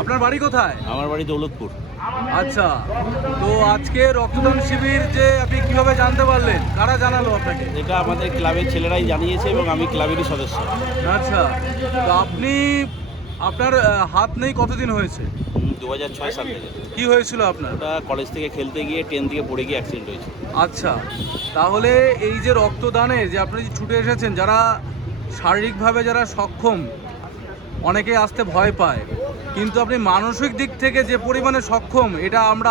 আপনার বাড়ি কোথায়? আমার বাড়ি দৌলতপুর। আচ্ছা, তো আজকে রক্তদান শিবির যে আপনি কিভাবে জানতে পারলেন, কারা জানালো আপনাকে? এটা আমাদের ক্লাবের ছেলেরাই জানিয়েছে এবং আমি ক্লাবেরই সদস্য। আচ্ছা, তো আপনি আপনার হাত নেই কতদিন হয়েছে? 2006 সাল থেকে। কি হয়েছিল আপনার? ওটা কলেজ থেকে খেলতে গিয়ে ট্রেন থেকে পড়ে গিয়ে অ্যাক্সিডেন্ট হয়েছে। আচ্ছা, তাহলে এই যে রক্তদানে যে আপনি যে ছুটে এসেছেন, যারা শারীরিকভাবে যারা সক্ষম, অনেকে আসতে ভয় পায়, কিন্তু আপনি মানসিক দিক থেকে যে পরিমাণে সক্ষম, এটা আমরা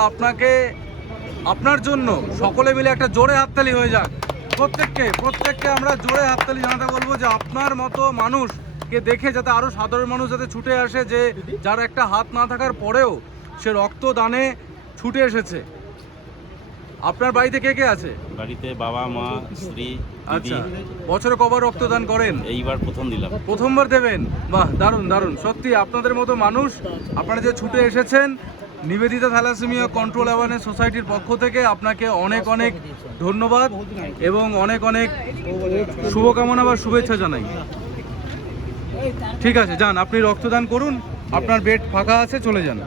আপনার জন্য সকলে মিলে একটা জোরে হাততালি হয়ে যাক। প্রত্যেককে আমরা জোরে হাততালি জানাতে বলবো যে আপনার মতো মানুষকে দেখে যাতে আরও সাধারণ মানুষ যাতে ছুটে আসে, যে যার একটা হাত না থাকার পরেও সে রক্তদানে ছুটে এসেছে। আপনার বাড়িতে কে কে আছে? বাড়িতে বাবা, মা, স্ত্রী, আচ্ছা, দিদি। বছরে কবার রক্তদান করেন? এইবার প্রথম দিলাম। প্রথমবার দেবেন? বাহ, দারুণ দারুণ। সত্যি আপনাদের মতো মানুষ, আপনারা যে ছুটে এসেছেন, নিবেদিতা থ্যালাসেমিয়া কন্ট্রোল অ্যাওয়ারনেস সোসাইটির পক্ষ থেকে আপনাকে অনেক অনেক ধন্যবাদ এবং অনেক অনেক শুভকামনা বা শুভেচ্ছা জানাই। ঠিক আছে, যান, আপনি রক্তদান করুন, আপনার বেড ফাঁকা আছে, চলে যান।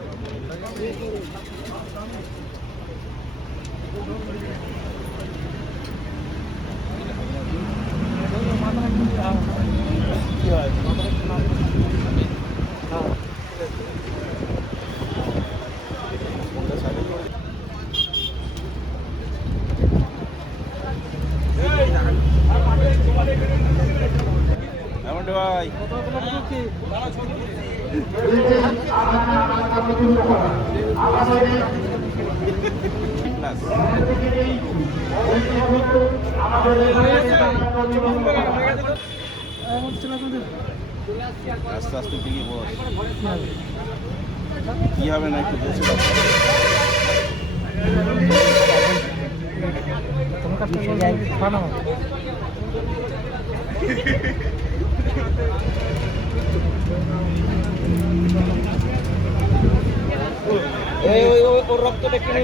ভাই আস্তে আস্তে দিকে বস, কি হবে না একটু বসে ওর রক্তটা কিনে